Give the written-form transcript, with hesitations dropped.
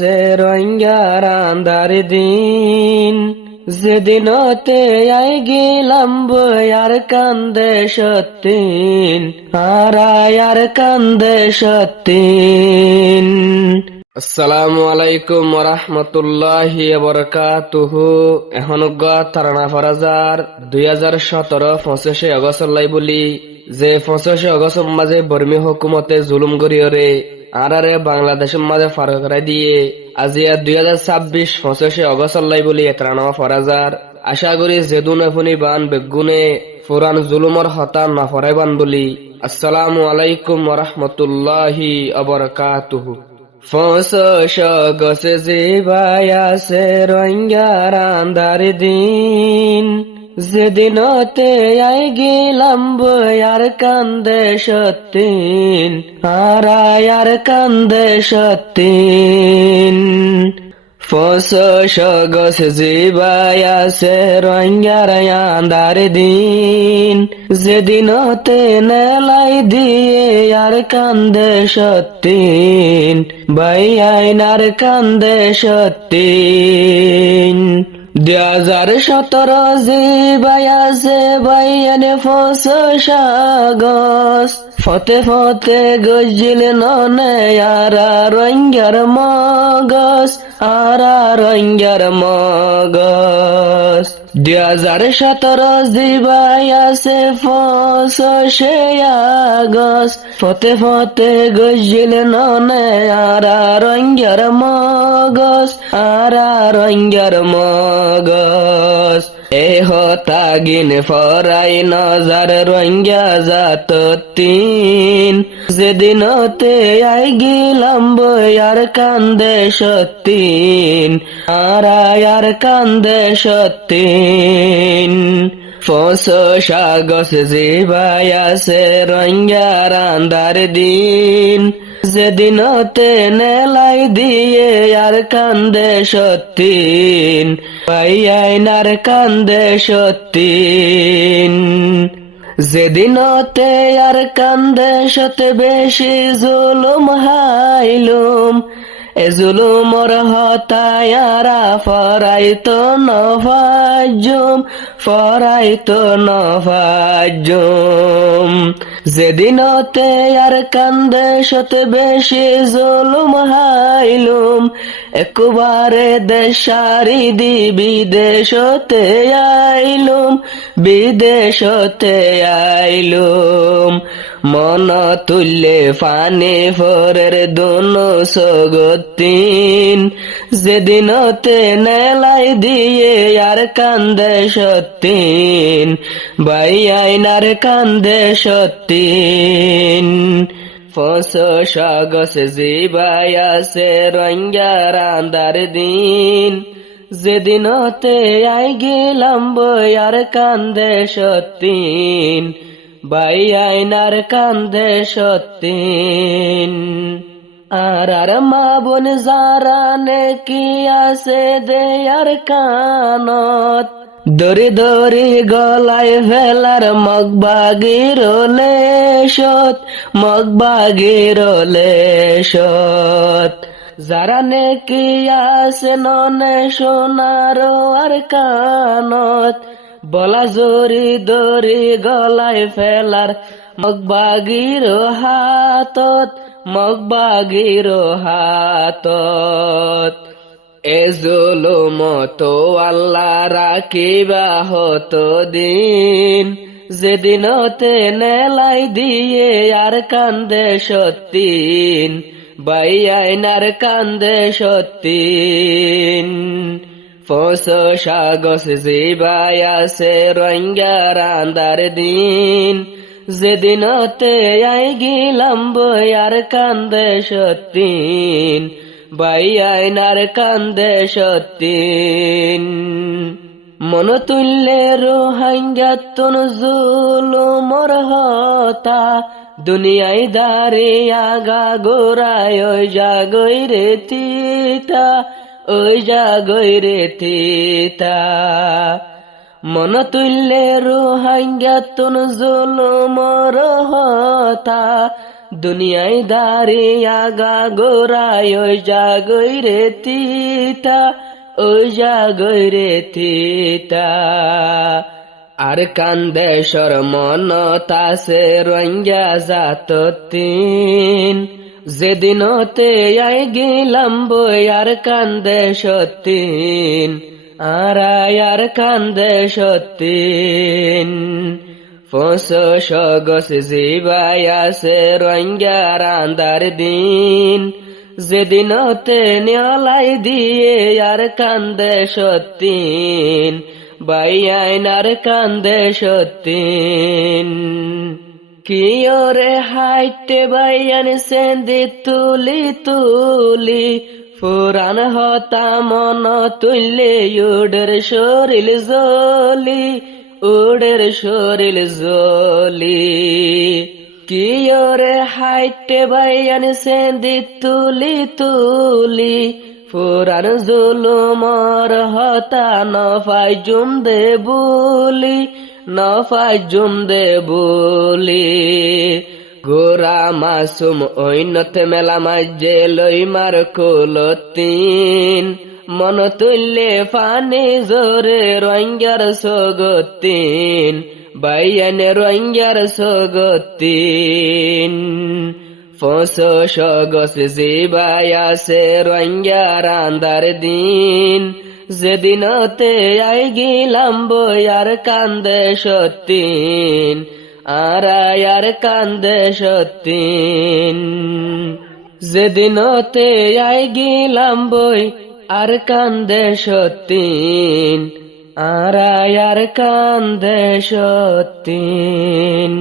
আছে রোহিঙ্গার আন্ধার দিন, যেদিনতে আই গেলাম বয়ার কান্দে সত্যিন, আর কান্দে সত্যিন। আসসালামু আলাইকুম ওরহমতুল্লাহি ওয়াবারাকাতুহু। এখন তারানা ফরাজার 2017 25 আগস্ট লাই বলি যে 25 আগস্ট মাঝে বর্মী হুকুমতে জুলুম করিয়রে আরে বাংলাদেশের মাঝে ফার করাই দিয়ে আজিয়া 2026 25 আগস্ট লাই বলি তারানা ফরাজার আশা করি যেদুন এফুনি বান বেগুনে ফুরান জুলুমর হতা না ফরাইবান বলি। আসসালামু আলাইকুম ওরহমতুল্লাহি ওয়াবারাকাতুহু। 25 আগস্ট জিবাই আছে রোহিঙ্গার আন্ধার দিন, যেদিনতে আই গেলাম বয়ার কান্দে সত্যিন, আর কান্দে সত্যিন। 25 আগস্ট জিবাই আছে রোহিঙ্গার আন্ধার দিন, যেদিনতে নেলাই দিয়ে আর কান্দে সত্যিন, ভাই আইনার কান্দে সত্যিন। 2017 জিবাই আছে বাইয়ানে 25 আগস্ট, ফতে ফতে গজিল ননে আর রোহিঙ্গার মগজ, আর রোহিঙ্গার মগজ। 2017 জিবাই আছে 25 আগস্ট, ফতে ফতে গজিল ননে আর রোহিঙ্গার মগজ, আর রোহিঙ্গার মগজ। এ হতাগিন ফরাই নজর রোহিঙ্গা জাত তিন, যেদিনতে আই গেলাম বয়ার কান্দে সত্যিন, আর কান্দে সত্যিন। 25 আগস্ট জিবাই আছে রোহিঙ্গার আন্ধার দিন, যেদিনতে নেলাই দিয়ে আর কান্দে সত্যিন, ভাই আইনার কান্দে সত্যিন। যেদিনতে আর কান্দে সতে বেশি জুলুম হাইলুম, এ জুলুমর হতায়ারা ফরাইতো নফাজুম, ফরাইতো নফাজুম। যেদিনতে আর কান্দে সতে বেশি জুলুম হাইলুম, একবারে দেশারি দি বিদেশতে আইলুম, বিদেশতে আইলুম। মন তুল্লে ফানে ফরের দোনো সগতিন, যেদিনতে নেলাই দিয়ে আর কান্দে সত্যিন, ভাই আইনার কান্দে সত্যিন। 25 আগস্ট জিবাই আছে রোহিঙ্গার আন্ধার দিন, যেদিনতে আই গেলাম বয়ার কান্দে সত্যিন, ভাই আইনার কান্দে সত্যিন। আর মা বোন যারা নেকি আছে দেয়ার কানত, দরি দরি গলায় ফেলার মগবাগির লেশত, মগবাগির লেশত। যারা নেকি আছে ননে সোনার আর কানত, বলা জরি দরি গলায় ফেলার মগবাগির হাতত, মগবাগির হাতত। এ জুলুম তো আল্লাহ রাখিবা হতো দিন, যেদিনতে নেলাই দিয়ে আর কান্দে সত্যিন, ভাই আইনার কান্দে সত্যিন। 25 আগস্ট জিবাই আছে রোহিঙ্গার আন্ধার দিন, যেদিনতে আই গেলাম বয়ার কান্দে সত্যিন, ভাই আইনার কান্দে সত্যিন। মন তুল্লে রোহিঙ্গাতুন জুলুমর হতা, দুনিয়ায় দাঁড়িয়ে আগা গোড়ায় ওই জাগই রে তিতা, ওই জাগই রে তিতা। মন তুল্লে রোহিঙ্গাতুন জুলুমর হতা, দুনিয়ায় দাঁড়িয়া গা গোরায় ওই জাগই রে তিতা, ওই জাগই রে তিতা। আর কান্দে মন তাসে রঙ্গা যাত তিন, যেদিনতে আই গেলাম বই আর কান্দে সত্যিন, আর কান্দে সত্যিন। গছ জিবাই আছে রঙ্গার আন্দার দিন, যেদিনতে নিয়ালাই দিয়ে আর কান্দে সত্যিন, বাইয়াইন আর কান্দে সত্যিন। কিয়রে হাইটে বাইয়ান সেন্দি তুলি তুলি, ফুরান হতা মন তুললে উডের শরীর জলি, উডের শরীর জলি। কিয়রে হাইটে বাইয়ান সেন্দি তুলি তুলি, ফুরান জুলুমর হতা নফাই জুম দে বুলি, নফাই জুম দে বুলি। গোরা মাসুম ঐনতে মেলা মাঝে লই মার কুলতিন, মন তুললে ফানি জোরে রঙ্গার সগতিন, বাইয়ানে রঙ্গার সগতিন। গছ জিবাই আছে রঙ্গার আন্দার দিন, যেদিনতে আই গেলাম বই আর কান্দে সত্যিন, আর কান্দে সত্যিন। যেদিনতে আই গেলাম বই আর কান্দে সত্যিন, আর কান্দে সত্যিন।